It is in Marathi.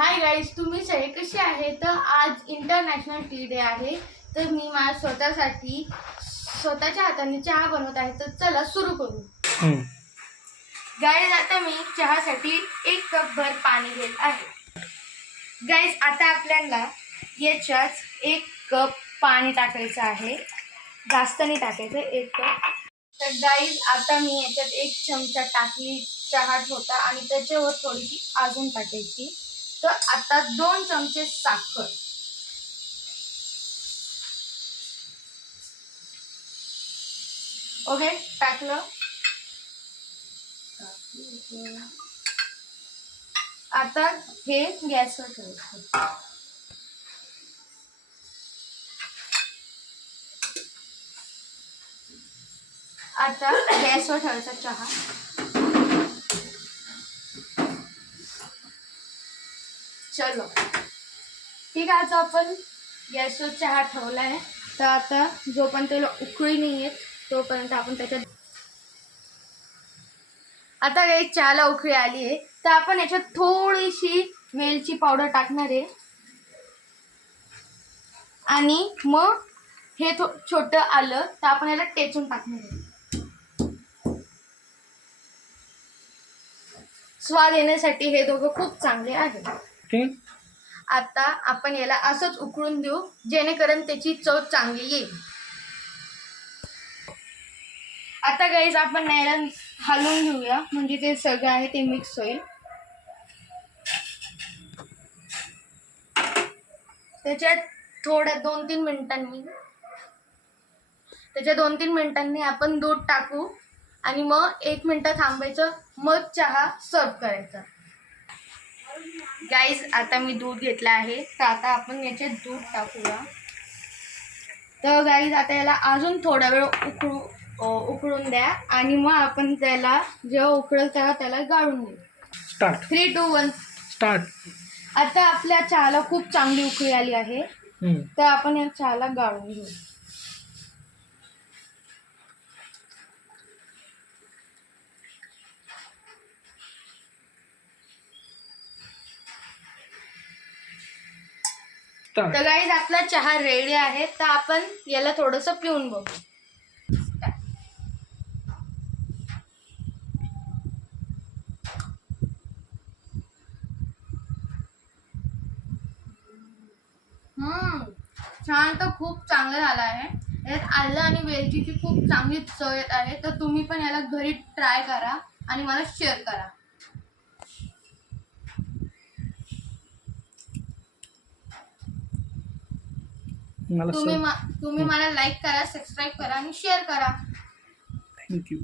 हाय गाईज, तुम्ही सगळे कसे आहे? तर आज इंटरनॅशनल टी डे आहे. तर मी माझ्या स्वतःसाठी स्वतःच्या हाताने चहा बनवत आहे. तर चला सुरू करू. गाईज, आता मी चहासाठी 1 कप भर पाणी घेत आहे. गाईज, आता आपल्याला याच्यात 1 कप पाणी टाकायचं आहे. जास्त नाही टाकायचं, 1 कप. तर गाईज, आता मी याच्यात 1 चमचा टाकली चहा होता आणि त्याच्यावर थोडीशी अजून टाकायची. तर आता 2 चमचे साखर. ओके, टाकलं. आता हे गॅसवर ठेवायचं. आता गॅसवर ठेवायचा चहा. चलो ठीक आहे, आता आपण गॅसवर चहा ठेवला आहे. तर आता जोपर्यंत त्याला उकळी नाही येत तोपर्यंत आपण त्याच्यात आता काही चहाला उकळी आली आहे. तर आपण याच्यात थोडीशी वेलची पावडर टाकणार आहे आणि मग हे छोटं आलं तर आपण याला टेचून टाकणार आहे. स्वाद येण्यासाठी हे दोघं खूप चांगले आहे. आता आपण याला असंच उकळून देऊ जेणेकरून त्याची चव चांगली येईल. आता गाईज, आपण याला हलवून घेऊया म्हणजे ते सगळं आहे ते मिक्स होईल. त्याच्यात थोड्या 2-3 मिनिटांनी आपण दूध टाकू आणि मग 1 मिनिट थांबायचं, मग चहा सर्व करायचा. गाईज, आता मी दूध घेतलं आहे. तर आता आपण याच्यात दूध टाकूया. तर गाईज, आता याला अजून थोडा वेळ उकळून द्या आणि मग आपण त्याला जेव्हा उकळेल तेव्हा त्याला गाळून देऊ. स्टार्ट. 3, 2, 1 स्टार्ट. आता आपल्या चहाला खूप चांगली उकळी आली आहे. तर आपण या चहाला गाळून घेऊ. तर गाईज, आपला चहा रेडी आहे. तर आपण याला थोडंसं पिऊन बघू. छान, तर खूप चांगलं झालं आहे. यात आलं आणि वेलचीची खूप चांगली चव येत आहे. तर तुम्ही पण याला घरी ट्राय करा आणि मला शेअर करा. तुम्ही मला लाईक करा, सबस्क्राईब करा आणि शेअर करा. थँक्यू.